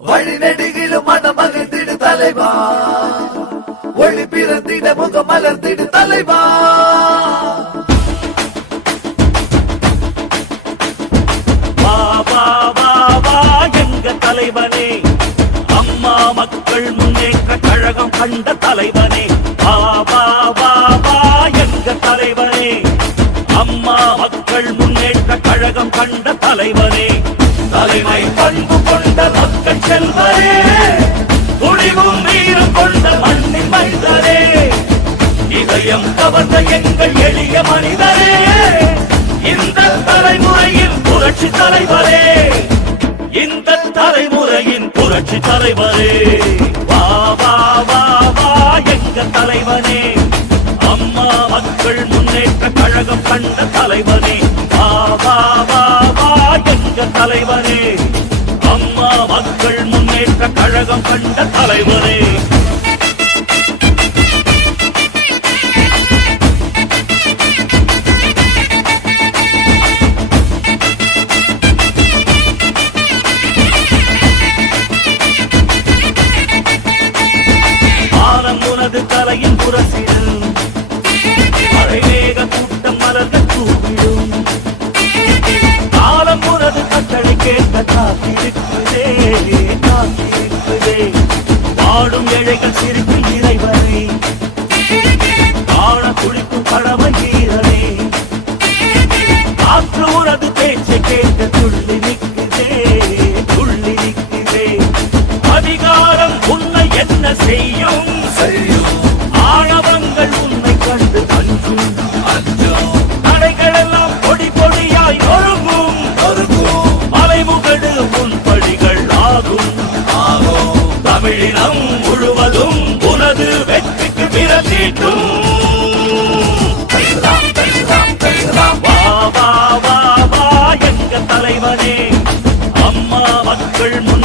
வழி நெடுகிலும் மனமகிழ்ந்திடு தலைவா, ஒளி பிறந்திட முகம் மலர்ந்திடு தலைவா. வா வா வா வா எங்க தலைவனே, அம்மா மக்கள் முன்னேற்ற கழகம் கண்ட தலைவனே. வா வா வா வா எங்க தலைவனே, அம்மா மக்கள் முன்னேற்ற கழகம் கண்ட தலைவனே. தலைமை பண்பு கொண்ட மக்கள் செல்வரே, துணிவும் வீரம் கொண்ட மண்ணின் மைந்தரே, இதயம் கவர்ந்த எங்கள் எளிய மனிதரே, இந்த தலைமுறையின் புரட்சி தலைவரே, இந்த தலைமுறையின் புரட்சி தலைவரே. வா வா வா வா எங்க தலைவனே, அம்மா மக்கள் முன்னேற்ற கழகம் கண்ட தலைவனே. வா வா வா வா எங்க தலைவனே, அம்மா மக்கள் முன்னேற்ற கழகம் கண்ட தலைவனே. ஆனம் உனது தலையின் புரசிடும், மழைவேக கூட்டம் மலர்கள் தூவிடும், காலம் உனது கட்டளை கேட்க காத்திருக்குதே காத்திருக்குதே. வாடும் ஏழைகள் சிரிக்கும் இறைவனே, காண துடிக்கும் கடமை வீரனே, காற்று உனது பேச்சை கேட்க துள்ளி நிற்குதே துள்ளி நிற்குதே. அதிகாரம் உன்னை என்ன செய்யும், ஆணவங்கள் உன்னை கண்டு அஞ்சும், தடைகளெல்லாம் பொடி பொடியாய் ஒழுங்கும், மலைமுகடு முன்படிகள் ஆகும். தமிழினம் முழுவதும் உனது வெற்றிக்கு பிறந்தீட்டும்.